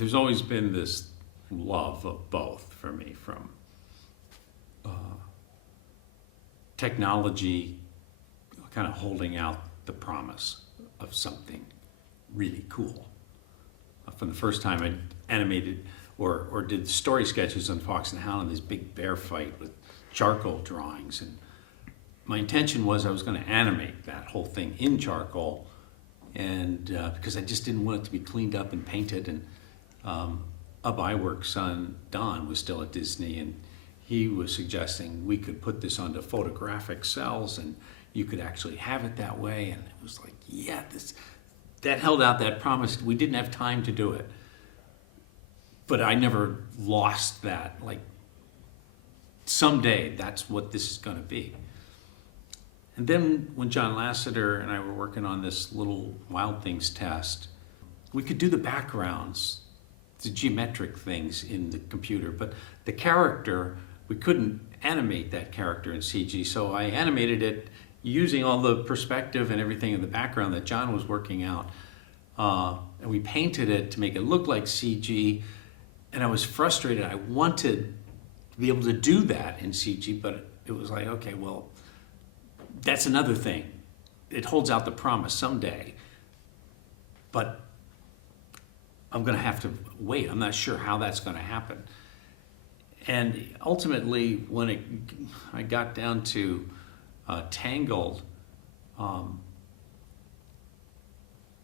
there's always been this love of both for me, from technology kind of holding out the promise of something really cool. From the first time I animated or did story sketches on Fox and the Hound, this big bear fight with charcoal drawings, and my intention was I was going to animate that whole thing in charcoal, and because I just didn't want it to be cleaned up and painted. And Ub Iwerk's son Don was still at Disney, and he was suggesting we could put this onto photographic cells and you could actually have it that way. And it was like, yeah, that held out that promise. We didn't have time to do it, but I never lost that. Like, someday that's what this is going to be. And then when John Lasseter and I were working on this little Wild Things test, we could do the backgrounds, the geometric things in the computer, but the character, we couldn't animate that character in CG. So I animated it using all the perspective and everything in the background that John was working out. And we painted it to make it look like CG. And I was frustrated. I wanted to be able to do that in CG, but it was like, okay, well, that's another thing. It holds out the promise someday, but I'm going to have to wait. I'm not sure how that's going to happen. And ultimately, when I got down to Tangled, I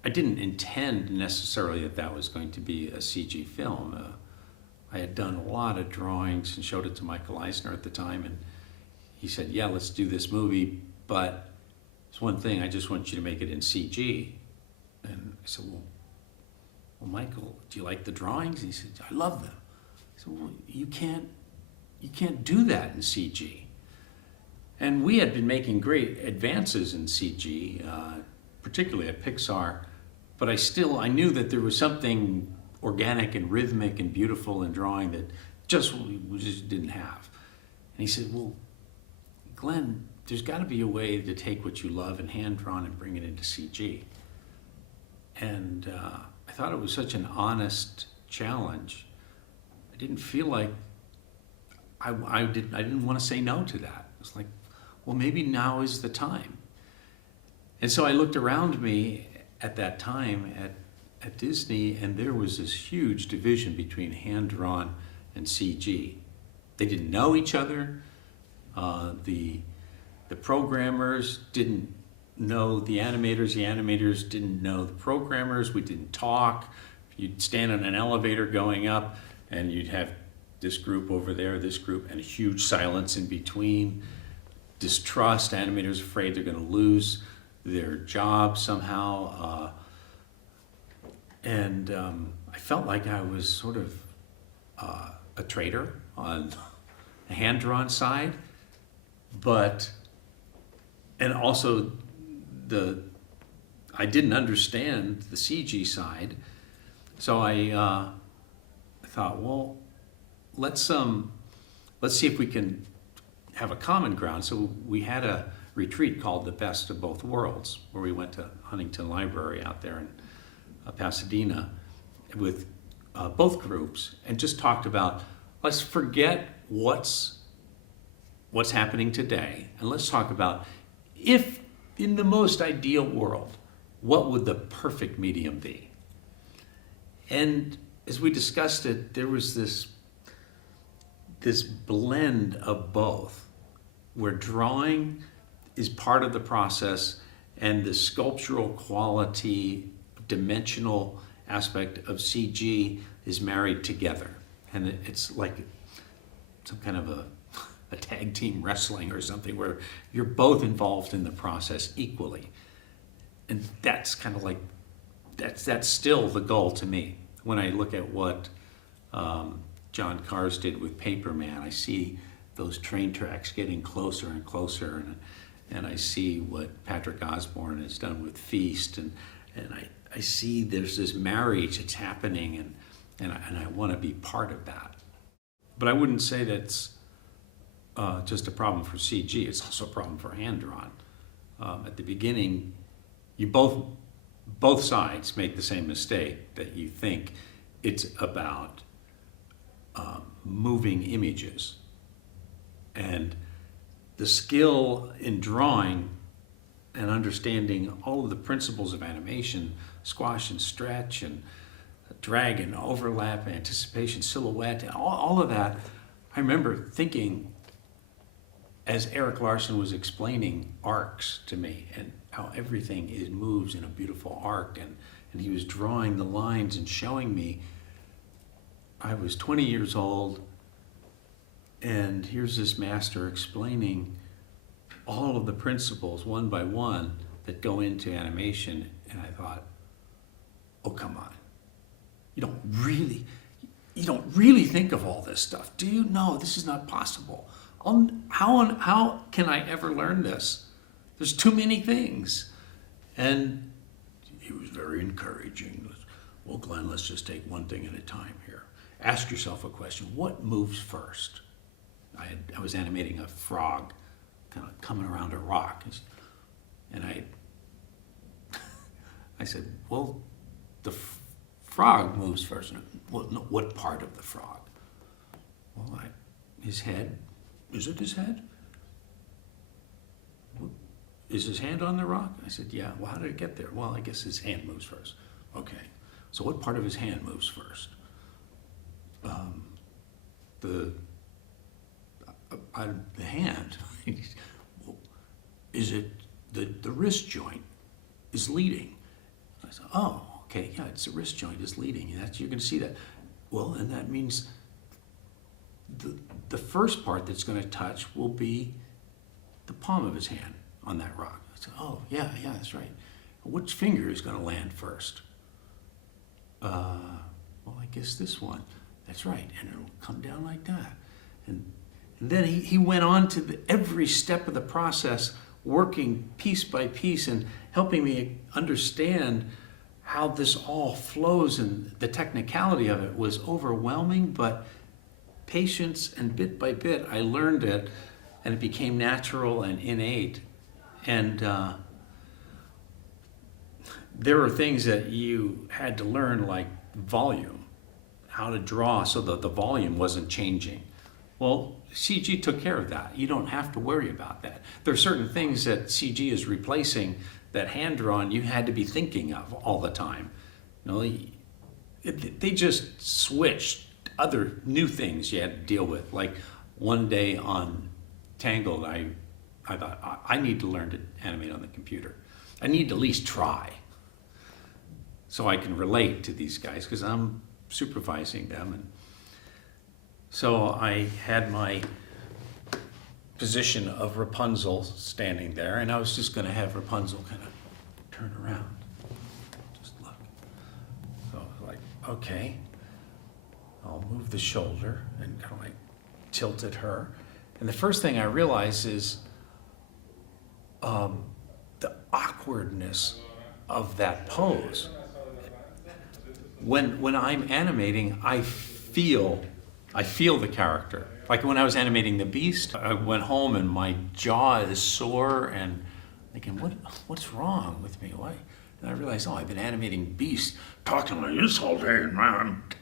didn't intend necessarily that was going to be a CG film. I had done a lot of drawings and showed it to Michael Eisner at the time, and he said, yeah, let's do this movie, but there's one thing, I just want you to make it in CG. And I said, well, Michael, do you like the drawings? And he said, I love them. I said, well, you can't do that in CG. And we had been making great advances in CG, particularly at Pixar, but I knew that there was something organic and rhythmic and beautiful in drawing that we just didn't have. And he said, well, Glenn, there's got to be a way to take what you love and hand-drawn and bring it into CG. And I thought it was such an honest challenge. I didn't feel like I didn't want to say no to that. It was like, well, maybe now is the time. And so I looked around me at that time at Disney, and there was this huge division between hand-drawn and CG. They didn't know each other. The programmers didn't know the animators didn't know the programmers. We didn't talk. You'd stand on an elevator going up, and you'd have this group over there, this group, and a huge silence in between. Distrust, animators afraid they're going to lose their job somehow. And I felt like I was sort of a traitor on the hand-drawn side, and also I didn't understand the CG side. So I thought, well, let's see if we can have a common ground. So we had a retreat called The Best of Both Worlds, where we went to Huntington Library out there in Pasadena with both groups, and just talked about, let's forget what's happening today, and let's talk about, if in the most ideal world, what would the perfect medium be? And as we discussed it, there was this blend of both, where drawing is part of the process and the sculptural quality, dimensional aspect of CG is married together. And it's like some kind of a tag team wrestling or something, where you're both involved in the process equally. And that's kind of like, that's still the goal to me. When I look at what John Cars did with Paperman, I see those train tracks getting closer and closer, and I see what Patrick Osborne has done with Feast, and I see there's this marriage that's happening, and I want to be part of that. But I wouldn't say that's just a problem for CG. It's also a problem for hand-drawn. At the beginning, you both sides make the same mistake, that you think it's about moving images. And the skill in drawing and understanding all of the principles of animation, squash and stretch and drag and overlap, anticipation, silhouette, all of that. I remember thinking, as Eric Larson was explaining arcs to me and how everything moves in a beautiful arc, and he was drawing the lines and showing me. I was 20 years old, and here's this master explaining all of the principles one by one that go into animation, and I thought, oh, come on. You don't really think of all this stuff, do you? No, this is not possible. How can I ever learn this? There's too many things. And he was very encouraging. Well, Glenn, let's just take one thing at a time here. Ask yourself a question. What moves first? I was animating a frog kind of coming around a rock. And I said, well, the frog moves first. Well, no, what part of the frog? Well, his head. Is it his head? Is his hand on the rock? I said, yeah. Well, how did it get there? Well, I guess his hand moves first. Okay. So what part of his hand moves first? The hand. Is it the wrist joint is leading? I said, oh, okay, yeah, it's the wrist joint is leading. You're going to see that. Well, and that means the first part that's going to touch will be the palm of his hand on that rock. I said, oh, yeah, that's right. Which finger is going to land first? Well, I guess this one. That's right, and it'll come down like that. And then he went on to every step of the process, working piece by piece and helping me understand how this all flows, and the technicality of it was overwhelming, but patience and bit by bit I learned it, and it became natural and innate. And there were things that you had to learn, like volume, how to draw so that the volume wasn't changing. Well, CG took care of that. You don't have to worry about that. There are certain things that CG is replacing that hand-drawn you had to be thinking of all the time. You know, they just switched other new things you had to deal with. Like one day on Tangled, I thought, I need to learn to animate on the computer. I need to at least try so I can relate to these guys, because I'm supervising them. And so I had my position of Rapunzel standing there, and I was just going to have Rapunzel kind of turn around, just look. So I was like, okay, I'll move the shoulder and kind of like tilt at her. And the first thing I realized is the awkwardness of that pose. When I'm animating, I feel the character. Like when I was animating the Beast, I went home and my jaw is sore and thinking, what's wrong with me? Why? And I realized, I've been animating Beast, talking like this all day, and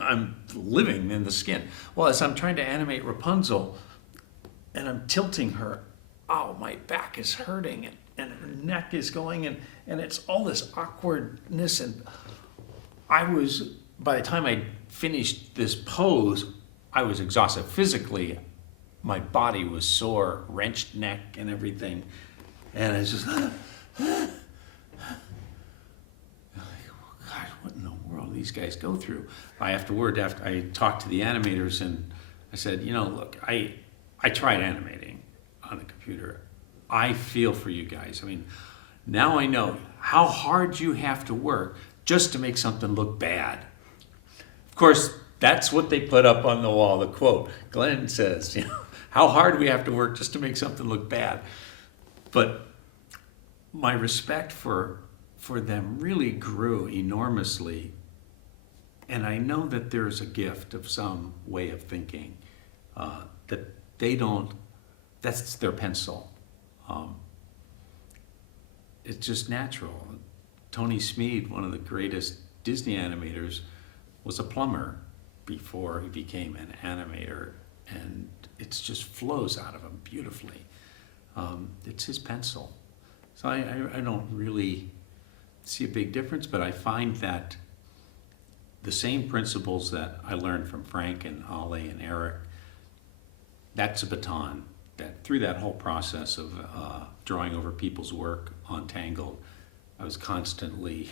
I'm living in the skin. Well, as I'm trying to animate Rapunzel, and I'm tilting her, my back is hurting, and her neck is going, and it's all this awkwardness. And by the time I finished this pose, I was exhausted physically. My body was sore, wrenched neck and everything. And I was just, God, what in the world do these guys go through? After I talked to the animators, and I said, look, I tried animating on the computer. I feel for you guys. I mean, now I know how hard you have to work just to make something look bad. Of course, that's what they put up on the wall, the quote. Glenn says, how hard we have to work just to make something look bad. But my respect for them really grew enormously. And I know that there's a gift of some way of thinking that they don't, that's their pencil. It's just natural. Tony Smead, one of the greatest Disney animators, was a plumber before he became an animator, and it just flows out of him beautifully. It's his pencil. So I don't really see a big difference, but I find that the same principles that I learned from Frank and Ollie and Eric, that's a baton that through that whole process of drawing over people's work on Tangled, I was constantly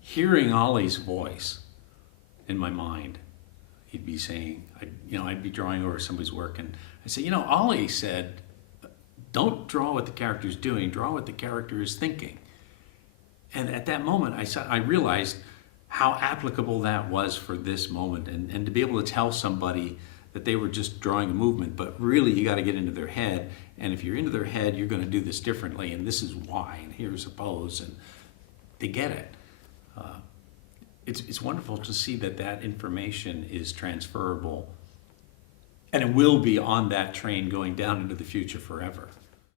hearing Ollie's voice in my mind. He'd be saying, I'd be drawing over somebody's work, and I'd say, Ollie said, don't draw what the character's doing, draw what the character is thinking. And at that moment, I realized how applicable that was for this moment, and to be able to tell somebody that they were just drawing a movement, but really you got to get into their head, and if you're into their head, you're going to do this differently, and this is why, and here's a pose, and they get it. It's wonderful to see that information is transferable, and it will be on that train going down into the future forever.